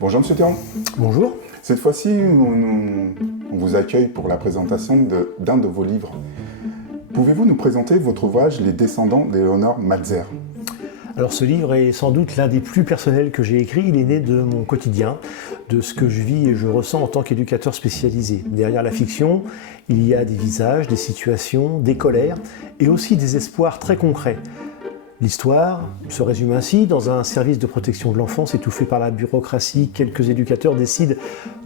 Bonjour Monsieur Théron. Bonjour. Cette fois-ci, on vous accueille pour la présentation d'un de vos livres. Pouvez-vous nous présenter votre ouvrage « Les descendants d'Éléonore Malzer » ? Alors ce livre est sans doute l'un des plus personnels que j'ai écrit. Il est né de mon quotidien, de ce que je vis et je ressens en tant qu'éducateur spécialisé. Derrière la fiction, il y a des visages, des situations, des colères et aussi des espoirs très concrets. L'histoire se résume ainsi. Dans un service de protection de l'enfance étouffé par la bureaucratie, quelques éducateurs décident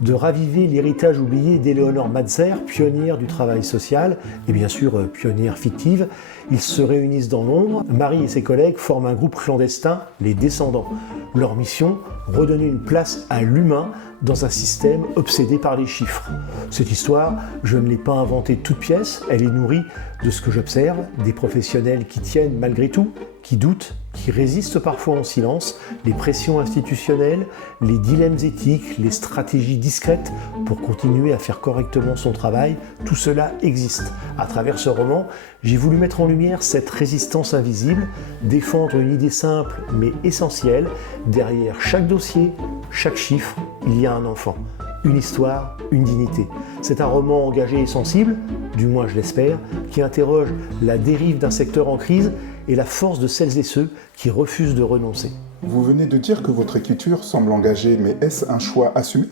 de raviver l'héritage oublié d'Éléonore Malzer, pionnière du travail social et bien sûr pionnière fictive. Ils se réunissent dans l'ombre. Marie et ses collègues forment un groupe clandestin, les Descendants. Leur mission, redonner une place à l'humain dans un système obsédé par les chiffres. Cette histoire, je ne l'ai pas inventée de toutes pièces, elle est nourrie de ce que j'observe, des professionnels qui tiennent malgré tout, qui doutent, qui résistent parfois en silence, les pressions institutionnelles, les dilemmes éthiques, les stratégies discrètes pour continuer à faire correctement son travail, tout cela existe. À travers ce roman, j'ai voulu mettre en lumière cette résistance invisible, défendre une idée simple mais essentielle. Derrière chaque dossier, chaque chiffre, il y a un enfant, une histoire, une dignité. C'est un roman engagé et sensible, du moins je l'espère, qui interroge la dérive d'un secteur en crise et la force de celles et ceux qui refusent de renoncer. Vous venez de dire que votre écriture semble engagée, mais est-ce un choix assumé ?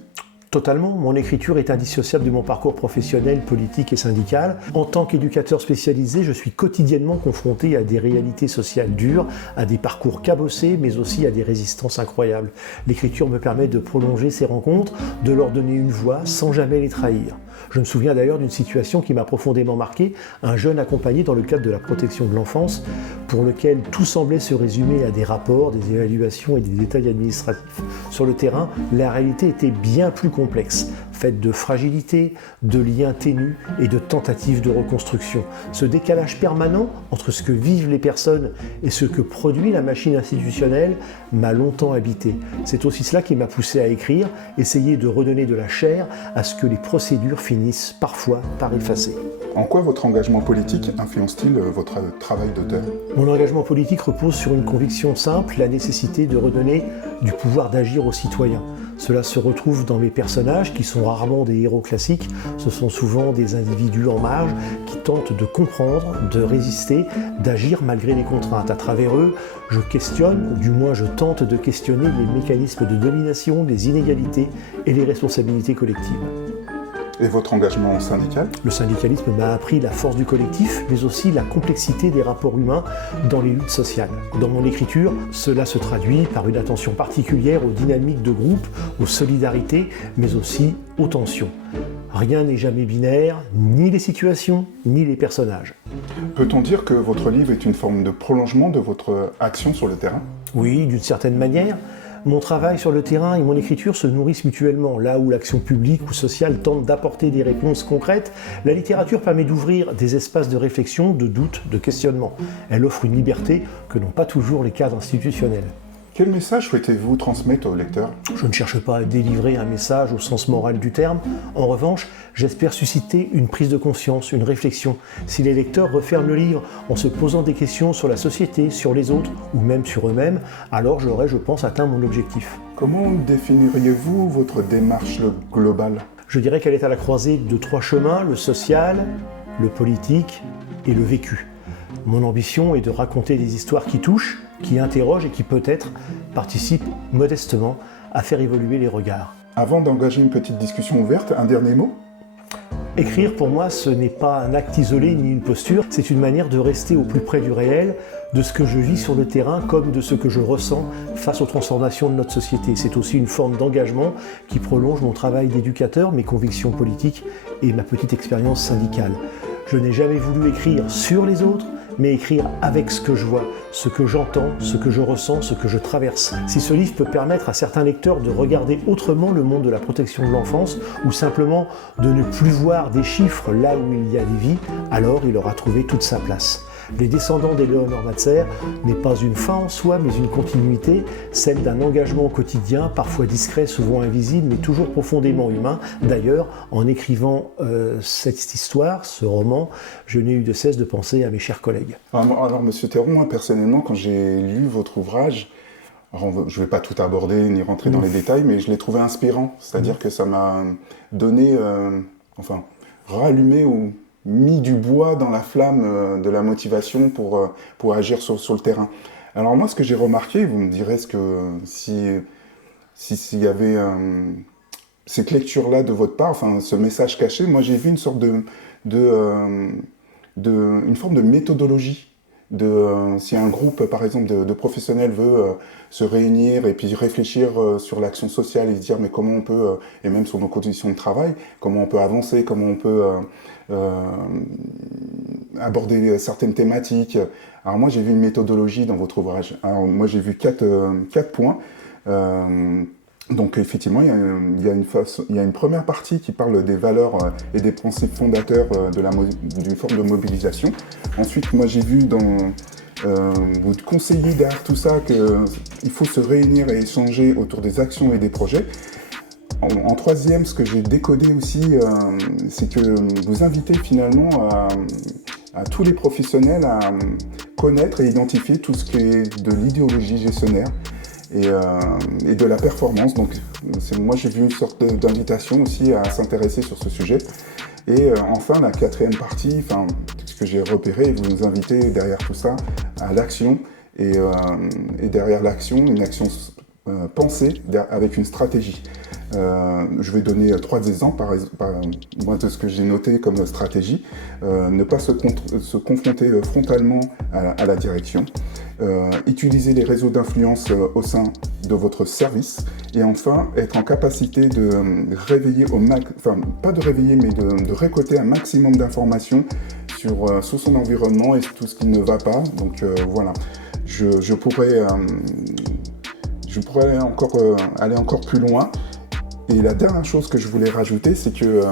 Totalement, mon écriture est indissociable de mon parcours professionnel, politique et syndical. En tant qu'éducateur spécialisé, je suis quotidiennement confronté à des réalités sociales dures, à des parcours cabossés, mais aussi à des résistances incroyables. L'écriture me permet de prolonger ces rencontres, de leur donner une voix sans jamais les trahir. Je me souviens d'ailleurs d'une situation qui m'a profondément marqué, un jeune accompagné dans le cadre de la protection de l'enfance, pour lequel tout semblait se résumer à des rapports, des évaluations et des détails administratifs. Sur le terrain, la réalité était bien plus complexe, faite de fragilité, de liens ténus et de tentatives de reconstruction. Ce décalage permanent entre ce que vivent les personnes et ce que produit la machine institutionnelle m'a longtemps habité. C'est aussi cela qui m'a poussé à écrire, essayer de redonner de la chair à ce que les procédures finissent parfois par effacer. En quoi votre engagement politique influence-t-il votre travail d'auteur ? Mon engagement politique repose sur une conviction simple, la nécessité de redonner du pouvoir d'agir aux citoyens. Cela se retrouve dans mes personnages qui sont rarement des héros classiques, ce sont souvent des individus en marge qui tentent de comprendre, de résister, d'agir malgré les contraintes. À travers eux, je questionne, ou du moins je tente de questionner les mécanismes de domination, les inégalités et les responsabilités collectives. Et votre engagement syndical ? Le syndicalisme m'a appris la force du collectif, mais aussi la complexité des rapports humains dans les luttes sociales. Dans mon écriture, cela se traduit par une attention particulière aux dynamiques de groupe, aux solidarités, mais aussi aux tensions. Rien n'est jamais binaire, ni les situations, ni les personnages. Peut-on dire que votre livre est une forme de prolongement de votre action sur le terrain ? Oui, d'une certaine manière. Mon travail sur le terrain et mon écriture se nourrissent mutuellement. Là où l'action publique ou sociale tente d'apporter des réponses concrètes, la littérature permet d'ouvrir des espaces de réflexion, de doute, de questionnement. Elle offre une liberté que n'ont pas toujours les cadres institutionnels. Quel message souhaitez-vous transmettre aux lecteurs ? Je ne cherche pas à délivrer un message au sens moral du terme. En revanche, j'espère susciter une prise de conscience, une réflexion. Si les lecteurs referment le livre en se posant des questions sur la société, sur les autres ou même sur eux-mêmes, alors j'aurai, je pense, atteint mon objectif. Comment définiriez-vous votre démarche globale ? Je dirais qu'elle est à la croisée de 3 chemins, le social, le politique et le vécu. Mon ambition est de raconter des histoires qui touchent, qui interrogent et qui peut-être participent modestement à faire évoluer les regards. Avant d'engager une petite discussion ouverte, un dernier mot ? Écrire pour moi, ce n'est pas un acte isolé ni une posture, c'est une manière de rester au plus près du réel, de ce que je vis sur le terrain comme de ce que je ressens face aux transformations de notre société. C'est aussi une forme d'engagement qui prolonge mon travail d'éducateur, mes convictions politiques et ma petite expérience syndicale. Je n'ai jamais voulu écrire sur les autres, mais écrire avec ce que je vois, ce que j'entends, ce que je ressens, ce que je traverse. Si ce livre peut permettre à certains lecteurs de regarder autrement le monde de la protection de l'enfance, ou simplement de ne plus voir des chiffres là où il y a des vies, alors il aura trouvé toute sa place. Les descendants d'Éléonore Malzer n'est pas une fin en soi, mais une continuité, celle d'un engagement quotidien, parfois discret, souvent invisible, mais toujours profondément humain. D'ailleurs, en écrivant cette histoire, ce roman, je n'ai eu de cesse de penser à mes chers collègues. Alors Monsieur Théron, moi personnellement, quand j'ai lu votre ouvrage, Alors, je ne vais pas tout aborder ni rentrer dans les détails, mais je l'ai trouvé inspirant. C'est-à-dire que ça m'a donné, rallumé ou mis du bois dans la flamme de la motivation pour agir sur le terrain. Alors moi, ce que j'ai remarqué, vous me direz s'il y avait cette lecture-là de votre part, enfin ce message caché, moi j'ai vu une sorte une forme de méthodologie. Si un groupe, par exemple, de professionnels veut se réunir et puis réfléchir sur l'action sociale et se dire mais comment on peut, et même sur nos conditions de travail, comment on peut avancer, comment on peut aborder certaines thématiques. Alors moi j'ai vu une méthodologie dans votre ouvrage. Alors moi j'ai vu quatre points. Donc effectivement, il y a une première partie qui parle des valeurs et des principes fondateurs d'une forme de mobilisation. Ensuite, moi j'ai vu vous conseillez derrière tout ça qu'il faut se réunir et échanger autour des actions et des projets. En troisième, ce que j'ai décodé aussi, c'est que vous invitez finalement à tous les professionnels à connaître et identifier tout ce qui est de l'idéologie gestionnaire et de la performance. Donc moi j'ai vu une sorte d'invitation aussi à s'intéresser sur ce sujet. Et enfin la quatrième partie, ce que j'ai repéré, vous nous invitez derrière tout ça à l'action et derrière l'action, une action pensée avec une stratégie. Je vais donner 3 exemples moi, de ce que j'ai noté comme stratégie. Ne pas se confronter frontalement à la direction. Utiliser les réseaux d'influence au sein de votre service. Et enfin, être en capacité de réveiller pas de réveiller, mais de récolter un maximum d'informations sur son environnement et tout ce qui ne va pas. Donc voilà, je pourrais aller encore plus loin. Et la dernière chose que je voulais rajouter, c'est que,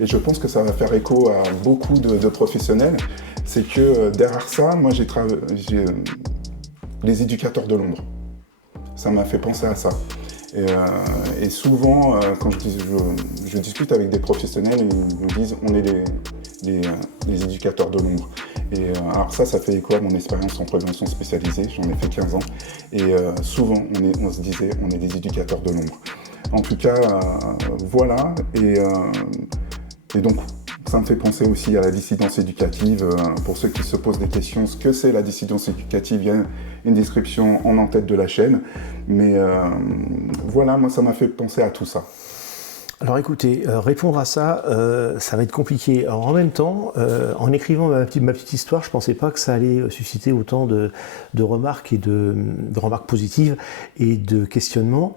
et je pense que ça va faire écho à beaucoup de professionnels, c'est que derrière ça, moi j'ai les éducateurs de l'ombre. Ça m'a fait penser à ça. Et souvent, quand je discute avec des professionnels, ils me disent on est les éducateurs de l'ombre. Et alors ça fait écho à mon expérience en prévention spécialisée, j'en ai fait 15 ans. Et souvent, on se disait on est des éducateurs de l'ombre. En tout cas, voilà, et donc ça me fait penser aussi à la dissidence éducative. Pour ceux qui se posent des questions, ce que c'est la dissidence éducative, il y a une description en tête de la chaîne. Mais voilà, moi ça m'a fait penser à tout ça. Alors écoutez, répondre à ça, ça va être compliqué. Alors en même temps, en écrivant ma petite histoire, je ne pensais pas que ça allait susciter autant de remarques et de remarques positives et de questionnements.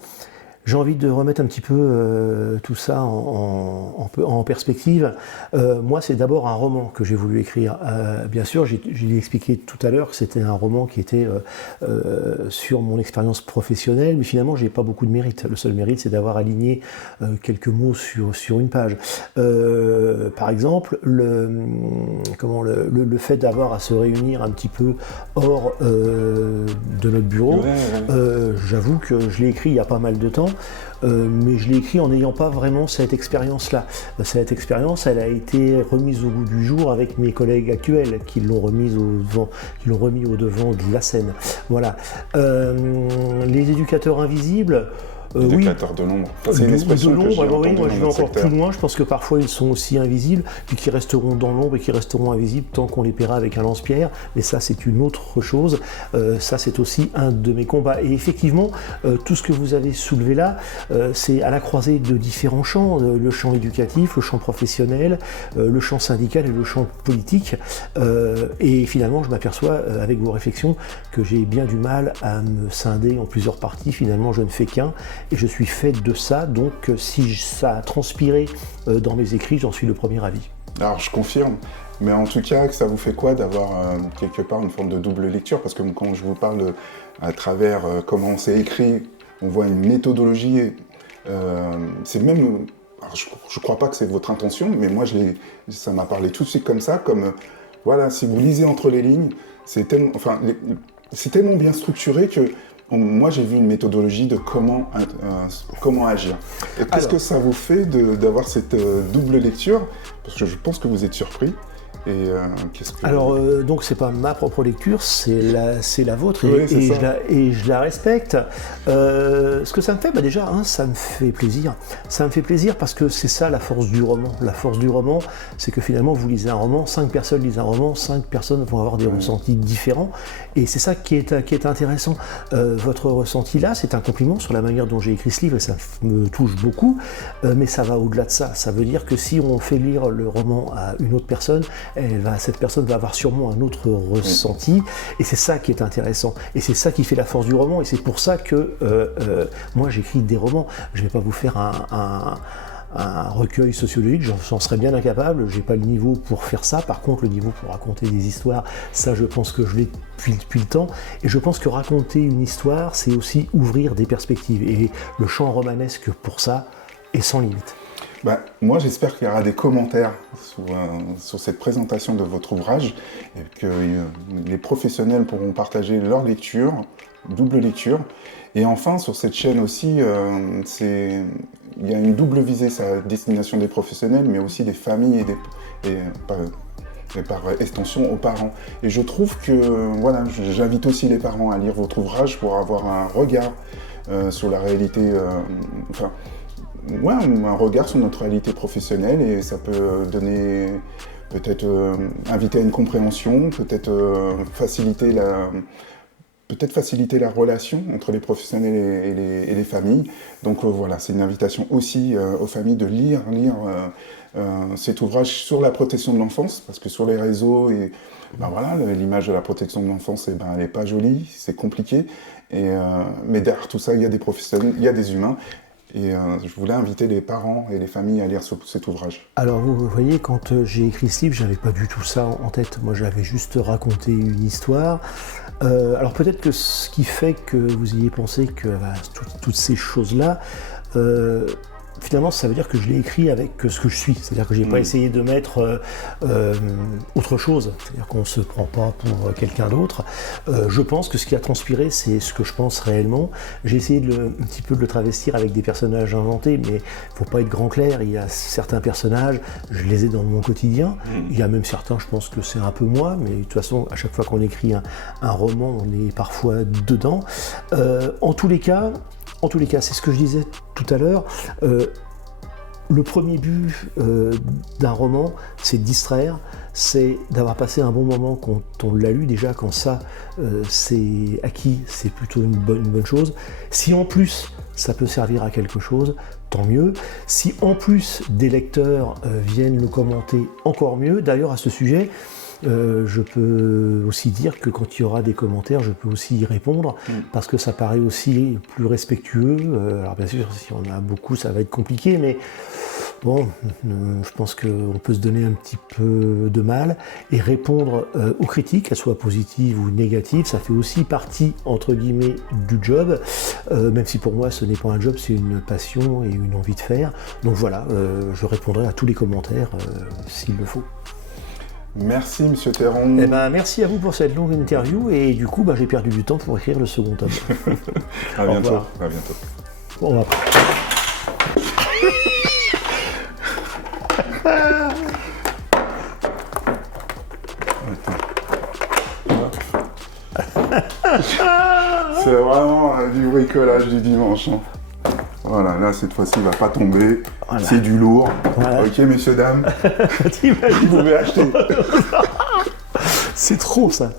J'ai envie de remettre un petit peu tout ça en perspective. Moi, c'est d'abord un roman que j'ai voulu écrire. Bien sûr, j'ai expliqué tout à l'heure que c'était un roman qui était sur mon expérience professionnelle, mais finalement, j'ai pas beaucoup de mérite. Le seul mérite, c'est d'avoir aligné quelques mots sur une page. Par exemple, le fait d'avoir à se réunir un petit peu hors de notre bureau, j'avoue que je l'ai écrit il y a pas mal de temps. Mais je l'ai écrit en n'ayant pas vraiment cette expérience-là. Cette expérience, elle a été remise au goût du jour avec mes collègues actuels qui l'ont remis au devant de la scène. Voilà. Les éducateurs invisibles. Éducateurs de l'ombre. C'est une expression que j'ai entendue moi je vais encore secteur. plus loin, je pense que parfois ils sont aussi invisibles, puis qu'ils resteront dans l'ombre et qu'ils resteront invisibles tant qu'on les paiera avec un lance-pierre, mais ça c'est une autre chose, ça c'est aussi un de mes combats. Et effectivement, tout ce que vous avez soulevé là, c'est à la croisée de différents champs, le champ éducatif, le champ professionnel, le champ syndical et le champ politique, et finalement je m'aperçois avec vos réflexions que j'ai bien du mal à me scinder en plusieurs parties, finalement je ne fais qu'un, et je suis fait de ça, donc si ça a transpiré dans mes écrits, j'en suis le premier avis. Alors je confirme, mais en tout cas, ça vous fait quoi d'avoir quelque part une forme de double lecture? Parce que quand je vous parle à travers comment on s'est écrit, on voit une méthodologie, c'est même... Alors, je ne crois pas que c'est votre intention, mais moi ça m'a parlé tout de suite comme ça, voilà, si vous lisez entre les lignes, c'est tellement bien structuré que moi, j'ai vu une méthodologie de comment agir. Et qu'est-ce que ça vous fait d'avoir cette double lecture? Parce que je pense que vous êtes surpris. Et qu'est-ce que... Alors, donc, c'est pas ma propre lecture, c'est la vôtre, Oui, c'est ça. Je la respecte. Ce que ça me fait, bah déjà, ça me fait plaisir. Ça me fait plaisir parce que c'est ça la force du roman. La force du roman, c'est que finalement, vous lisez un roman, 5 personnes lisent un roman, 5 personnes vont avoir des ressentis différents. Et c'est ça qui est intéressant. Votre ressenti là, c'est un compliment sur la manière dont j'ai écrit ce livre, et ça me touche beaucoup. Mais ça va au-delà de ça. Ça veut dire que si on fait lire le roman à une autre personne, cette personne va avoir sûrement un autre ressenti, et c'est ça qui est intéressant, et c'est ça qui fait la force du roman, et c'est pour ça que moi j'écris des romans. Je ne vais pas vous faire un recueil sociologique, j'en serais bien incapable, j'ai pas le niveau pour faire ça. Par contre, le niveau pour raconter des histoires, ça je pense que je l'ai depuis le temps, et je pense que raconter une histoire, c'est aussi ouvrir des perspectives, et le champ romanesque pour ça est sans limite. Bah, moi, j'espère qu'il y aura des commentaires sur cette présentation de votre ouvrage et que les professionnels pourront partager leur lecture, double lecture. Et enfin, sur cette chaîne aussi, il y a une double visée, c'est à destination des professionnels, mais aussi des familles et par extension aux parents. Et je trouve que, voilà, j'invite aussi les parents à lire votre ouvrage pour avoir un regard sur la réalité, un regard sur notre réalité professionnelle, et ça peut donner, peut-être inviter à une compréhension, peut-être faciliter la relation entre les professionnels et les familles. Donc voilà, c'est une invitation aussi aux familles de lire cet ouvrage sur la protection de l'enfance, parce que sur les réseaux, l'image de la protection de l'enfance, elle n'est pas jolie, c'est compliqué, mais derrière tout ça, il y a des professionnels, il y a des humains. Et je voulais inviter les parents et les familles à lire cet ouvrage. Alors vous voyez, quand j'ai écrit ce livre, j'avais pas du tout ça en tête. Moi, j'avais juste raconté une histoire. Alors peut-être que ce qui fait que vous ayez pensé que toutes ces choses-là, finalement, ça veut dire que je l'ai écrit avec ce que je suis. C'est-à-dire que j'ai pas essayé de mettre autre chose. C'est-à-dire qu'on se prend pas pour quelqu'un d'autre. Je pense que ce qui a transpiré, c'est ce que je pense réellement. J'ai essayé un petit peu de le travestir avec des personnages inventés, mais faut pas être grand clair. Il y a certains personnages, je les ai dans mon quotidien. Il y a même certains, je pense que c'est un peu moi, mais de toute façon, à chaque fois qu'on écrit un roman, on est parfois dedans. En tous les cas, c'est ce que je disais tout à l'heure, le premier but d'un roman, c'est de distraire, c'est d'avoir passé un bon moment quand on l'a lu. Déjà, quand ça, c'est acquis, c'est plutôt une bonne chose. Si en plus, ça peut servir à quelque chose, tant mieux. Si en plus, des lecteurs viennent le commenter, encore mieux. D'ailleurs, à ce sujet, je peux aussi dire que quand il y aura des commentaires, je peux aussi y répondre, parce que ça paraît aussi plus respectueux. Alors bien sûr, si on a beaucoup, ça va être compliqué, mais bon, je pense qu'on peut se donner un petit peu de mal et répondre aux critiques, qu'elles soient positives ou négatives. Ça fait aussi partie, entre guillemets, du job, même si pour moi ce n'est pas un job, c'est une passion et une envie de faire. Donc voilà, je répondrai à tous les commentaires s'il le faut. Merci, Monsieur Théron. Merci à vous pour cette longue interview, et du coup, j'ai perdu du temps pour écrire le second tome. À bientôt. À bientôt. Bon, on va... C'est vraiment du bricolage du dimanche. Voilà, là, cette fois-ci, il ne va pas tomber. Voilà. C'est du lourd. Voilà. Ok, messieurs, dames. Vous pouvez acheter. C'est trop, ça.